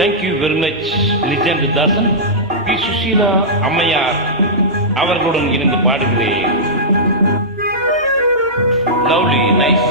Thank you very much legend Dasan P Susheela அம்மையார் அவர்களுடன் இணைந்து பாடுகிறேன். லவ்லி நைஸ்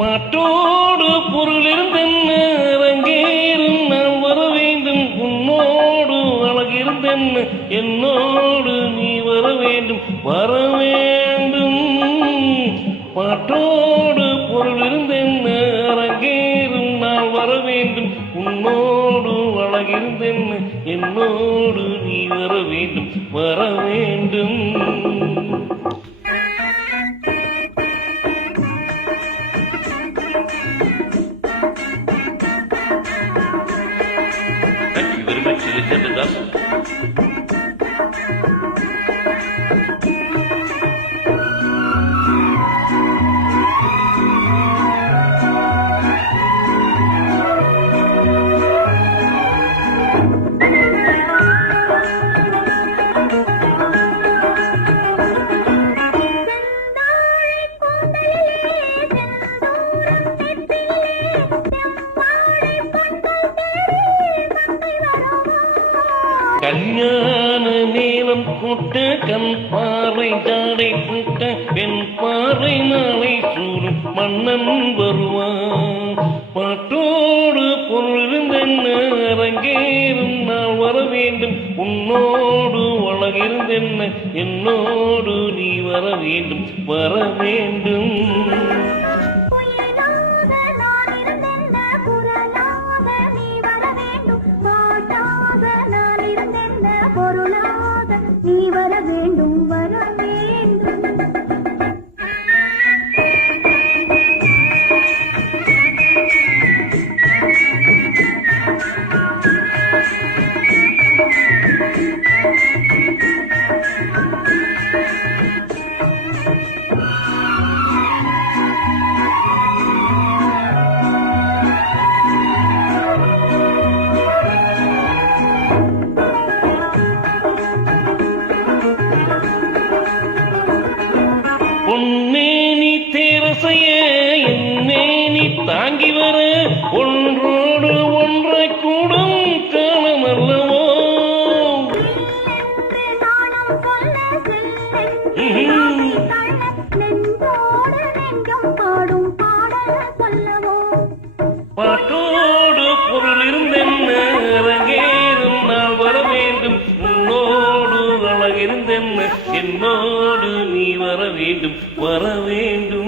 பாட்டோடு பொருள் இருந்தென்ன அரங்கேறும் நான் வர வேண்டும். உன்னோடு அழகிருந்தென்ன என்னோடு நீ வர வேண்டும். வர வேண்டும். பாட்டோடு பொருள் இருந்தென்ன அரங்கேறும் நான் வர வேண்டும். உன்னோடு அழகிருந்தென்ன என்னோடு நீ வர வேண்டும். வர வேண்டும். கல்யாண நேரம் கூட்ட கண் பாறை ஜாடை கூட்ட பெண் பாறை நாளை சூடும் மன்னன் வருவான். பாட்டோடு பொருள் இருந்தென்ன அரங்கேறும் நான் வர வேண்டும். உன்னோடு அழகிருந்தென்ன என்னோடு நீ வர வேண்டும். வர வேண்டும். என்னோடு நீ வர வேண்டும் வர வேண்டும்.